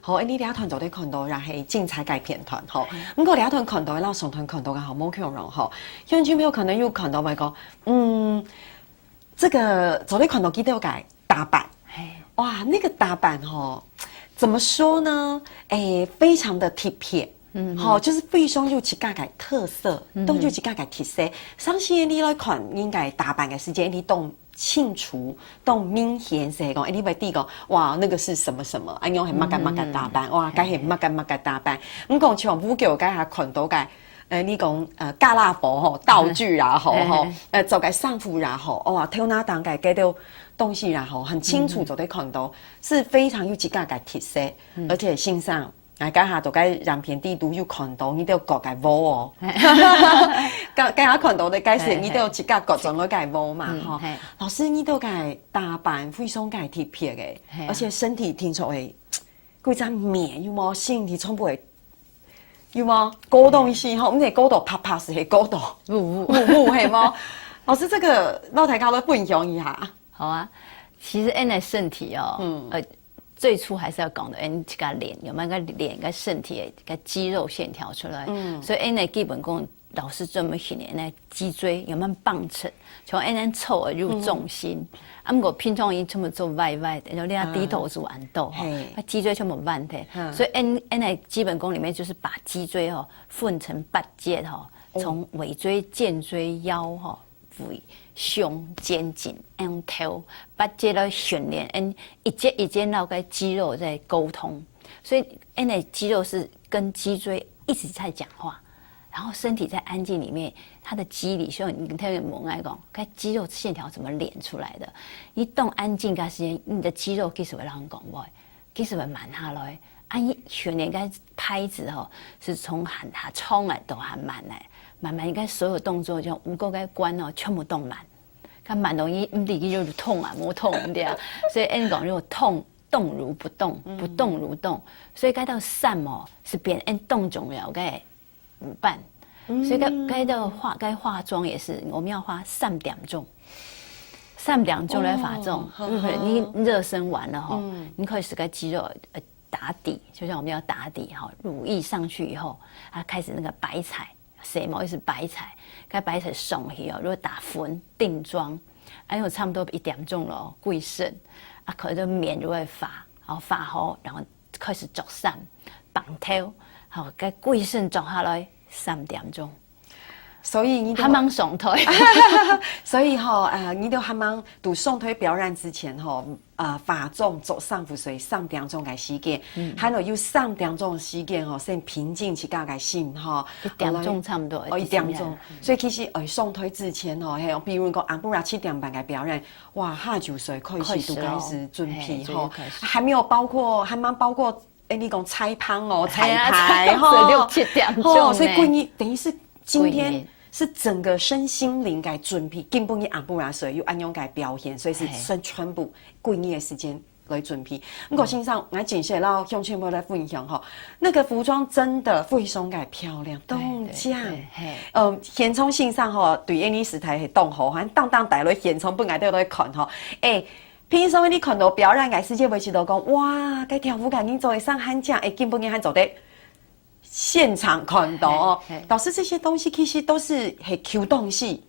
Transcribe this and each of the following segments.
好，你俩团做啲看到，然后精彩改片段，吼。不过俩团看到，然后上团看到嘅好冇強容，吼。鄉親朋友可能有看到咪講，這個做啲看到記得有改打扮，哇，那個打扮吼，怎麼說呢？非常的貼片。好，就是非常有自家嘅特色，都有自家嘅特色。相信你來看應該打扮嘅時間，你懂清楚、懂明顯是講，你咪啲講，哇，那個是什麼什麼，安樣係乜嘅打扮，哇，梗係乜嘅打扮。咁講像舞劇，梗係看到嘅，你講加拉佛吼道具然後吼，做嘅衫褲然後，哇，跳那當嘅嗰啲東西然後，很清楚就可以看到，是非常有自家嘅特色，而且欣賞。家下就該讓片地都有看到，你都要各個舞哦。家下看到的，該是你都要自家各種個個舞嘛，哈。老師，你都該打扮非常該貼片嘅，而且身體聽說會規張面有冇身體全部會有冇高動性哈？我們高度啪啪是係高度舞係冇？老師，這個老大家都分享一下。好啊，其實人的身體哦，最初還是要講到你這個臉有沒有個臉個身體個肌肉線條出來，所以你基本功老師專門訓練那脊椎有沒有磅秤，從你粗而入重心，我平常伊全部做歪歪的，然後你要低頭做暗度，脊椎全部彎的，所以你基本功裡面就是把脊椎分成八節從尾椎、肩椎、腰尾。胸、肩頸、頭，八節來訓練，一節一節讓個肌肉在溝通，所以那肌肉是跟脊椎一直在講話，然後身體在安靜裡面，它的肌理，所以你聽我愛講，該肌肉線條怎麼練出來的？你動安靜個時間，你的肌肉其實會讓人講話，其實會慢下來。你訓練個拍子是從喊下衝來到喊慢來，慢慢應該所有動作就五個個關全部動慢。它蠻容易，你就是痛啊，冇痛對啊，所以人講如果痛，動如不動，不動如動，所以該到散是別人動重要該舞伴，所以該化妝也是，我們要花3點鐘來化妝，你熱身完了你可以使個肌肉打底，就像我們要打底乳液上去以後，開始那個白彩。誰毛又是白彩，該白彩送去如果打粉定妝，因為差不多1點鐘咯，貴身，佢就面就會發，然後發好，然後開始做衫、綁頭，好，該貴身做下來3點鐘，所以你還忙上台，所以你都還忙讀上台表演之前化妝做衫褲，所以3點鐘嘅時間，還有3點鐘嘅時間先平靜自家嘅心1點鐘差唔多，1點鐘，所以其實上台之前比如講安布拉7點半嘅表演，哇，9歲開始都開始準備還沒有包括你講彩排彩排6、7點鐘，所以你等於是今天。是整個身心靈嘅準備，根本你安布拉所以有安樣嘅表現，所以是全部規年嘅時間來準備。我欣賞我簡寫到向全部來分享那個服裝真的非常嘅漂亮，動將。現場欣賞對印尼時態係動好，反正當大來現場本來都來看平常你看到表演嘅時間，會知道講哇，該跳舞嘅人做會上喊將，根本你還做得。現場看到導師這些東西其實都是舊東西，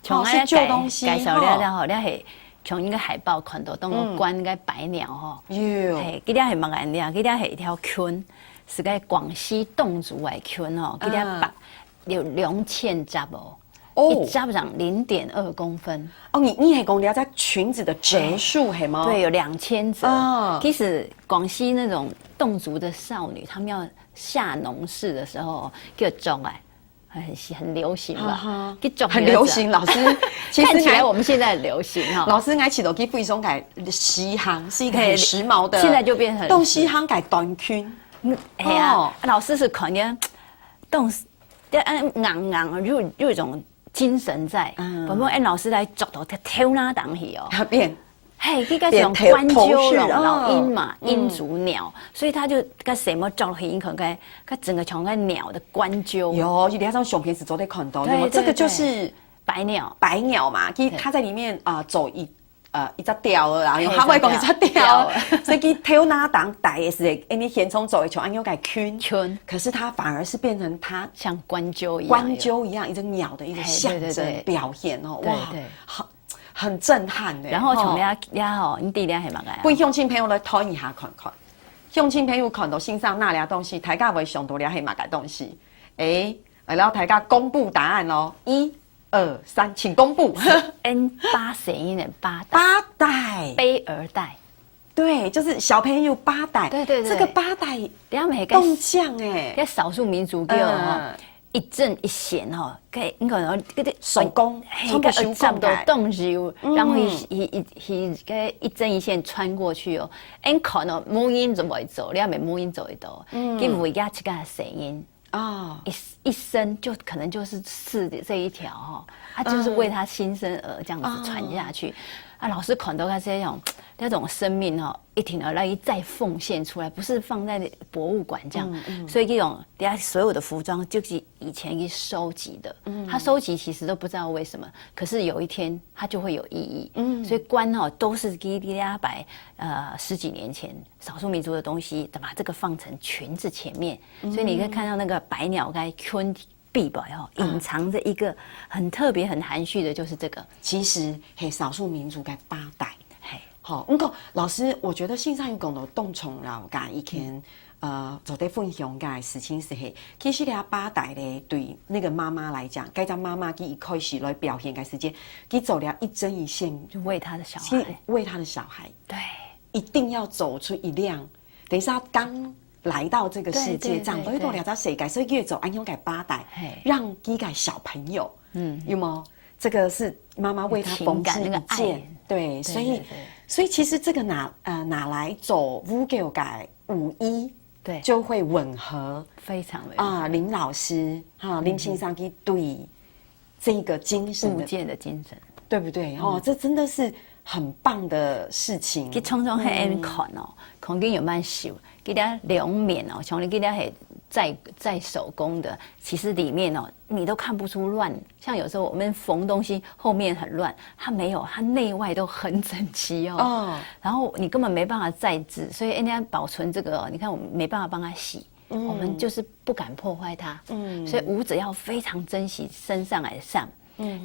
從是舊東西。介紹了你係從一個海報看到，當個關個白鳥佢啲係乜嘢呢？佢啲係一條裙，是個廣西侗族嘅裙佢啲白有2000褶一褶上0.2公分。你係講了解裙子的折數係嗎？對，有2000褶。其實廣西那種侗族的少女，她們要下農事的時候叫妝很流行吧？很流行，老師。看起來我們現在很流行老師，我起到去非常改西行，是一個很時髦的。現在就變成東西行改短裙。老師是可能動有一種精神在。不過老師來做到跳那檔去變。佢個是用關鳩龍老鷹嘛，鷹族鳥，所以他就個什麼做起，可能個整個像個鳥的關鳩。有，你那張相片是昨天看到，這個就是白鳥，白鳥嘛，它在裡面走一只钓啦，用嘿蛤蟆讲一只钓钓，所以佢头拿当大的是会，你现从走一球，安用改圈，圈可是它反而是变成它像关鸠一样，关鸠一样，一只鸟的一个象征对对对表现哦，对哇对，很震撼的。然后从哦俩吼，你弟俩系嘛个？不乡亲朋友来讨一下看看，乡亲朋友看到线上那俩东西，大家会上到俩系嘛个东西？然后大家公布答案咯，1、2、3，请公布。 N8声音的八代，八代，背儿代，对，就是小朋友八代，对对对这个八代俩每个动将哎，跟少数民族叫吼，一正一贤吼，给你可能嗰啲手工嘿，个差不多动手，然后个一针一线穿过去哦，因可能母音就袂做，你也没母音做得到，佢为家一个声音。啊，一生就可能就是这一条哈，他就是为他新生儿这样子传下去。啊，老师看到他那种生命哈，一挺而来再奉献出来，不是放在博物馆这样。所以这种底下所有的服装就是以前去收集的，他收集其实都不知道为什么，可是有一天它就会有意义。所以官哦都是给大家摆10几年前少数民族的东西，把这个放成裙子前面，所以你可以看到那个百鸟该圈。必吧哦，隐藏着一个很特别、很含蓄的，就是这个。其实嘿，少数民族该八代，嘿，好，老师，我觉得线上有讲到动宠了，甲以前做在分享甲事情是嘿，其实俩八代咧对那个妈妈来讲，该让妈妈给一开始来表现个时间，给走了一针一线，就为他的小孩，为他的小孩，对，一定要走出一辆，等一下刚。来到这个世界，长辈都了解世界，所以越走安永改八代，让几个小朋友，有冇？这个是妈妈为他缝制一件，对，所以其实这个拿来走五九改51，对，就会吻合，非常啊，林老师林先生给对这个精神物件的精神，对不对？这真的是很棒的事情。佢匆匆喺 N 看哦，空间有慢手。给它两面哦，像你给它很在手工的，其实里面哦你都看不出乱。像有时候我们缝东西后面很乱，它没有，它内外都很整齐哦。然后你根本没办法再制，所以人家保存这个，你看我们没办法帮它洗，我们就是不敢破坏它。所以舞者要非常珍惜身上来上。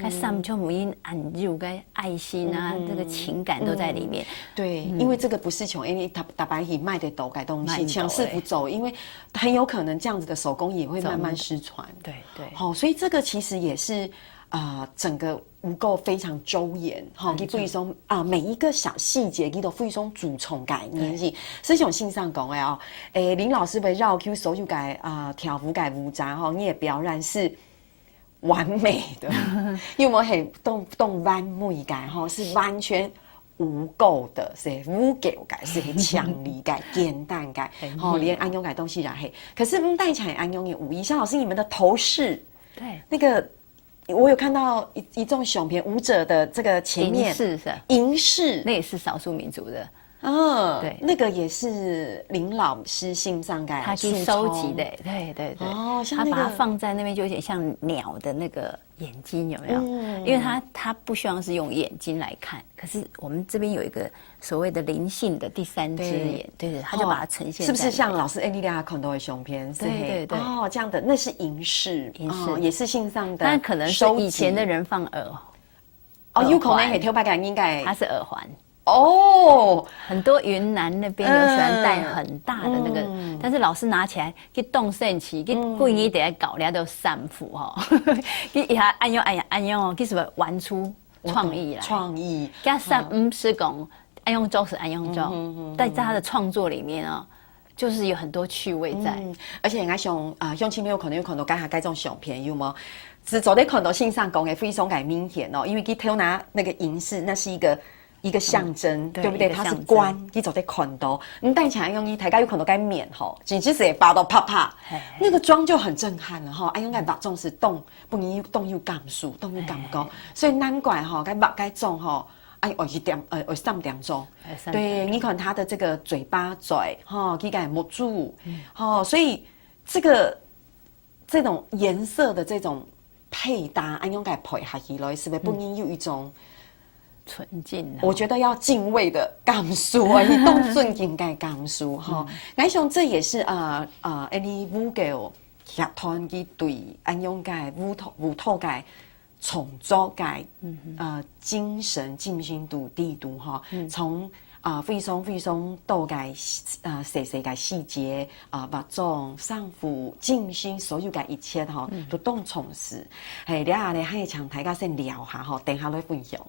看上就母音按入跟爱心啊，这个情感都在里面。对，因为这个不是穷，因为大白以卖的斗改东西，强势不走，因为很有可能这样子的手工也会慢慢失传。对对，好，所以这个其实也是整个无垢非常周延，哈，给傅松每一个小细节，给到傅松主从概念是，是种性上讲的哦。林老师被绕 Q 手就改跳舞改舞章哈，你也表然是。完美的，因为我很动完美感哈，是完全无垢的，是无垢感，是很强力感、简单感，连安永感东西然黑。可是带起来安永也无疑，像老师你们的头饰，对，那个我有看到一众熊片舞者的这个前面银饰是银饰，那也是少数民族的。对，那个也是林老师信上改，他去收集的，对对对，他把它放在那边，就有点像鸟的那个眼睛，有没有？因为他不希望是用眼睛来看，可是我们这边有一个所谓的灵性的第三只眼，对，他就把它呈现，是不是像老师利亚看到的胸片？对对这样的那是银饰，也是信上的，但可能是以前的人放有可能也挑白感应该它是耳环。很多云南那边有喜欢戴很大的那个，但是老师拿起来去动圣旗，去故意得搞，人家都三伏哈，去一下按用哦，去什么玩出创意来，创意，加上是讲按用做是按用做，但在他的创作里面哦，就是有很多趣味在，而且人家乡亲朋友可能有看到刚才这种小片有吗？只走在看到线上讲的非常明显哦，因为去偷拿那个银饰，那是一个象征，对不对？它是官，你走在看到，你戴起来用你大家有看到该面吼，简直是扒到啪啪，那个妆就很震撼了哈。哎，用该把重视动，不然动又感数，动又感高，所以难怪哈，该把该重哈，3点钟，对，你看他的这个嘴巴嘴哈，给该摸住，所以这种颜色的这种配搭，哎，用该配合起来，是不是不然有一种纯净啊。我觉得要敬畏的感受啊，你动尊敬嘅感受哈。我想这也是any 舞蹈乐团佢对安样嘅舞蹈嘅创作嘅精神进行度地度哈，从非常多嘅细细嘅细节物种、衫服、进行所有嘅一切哈，都当重视。係，你下咧可以請大家先聊下嗬，等下來分享。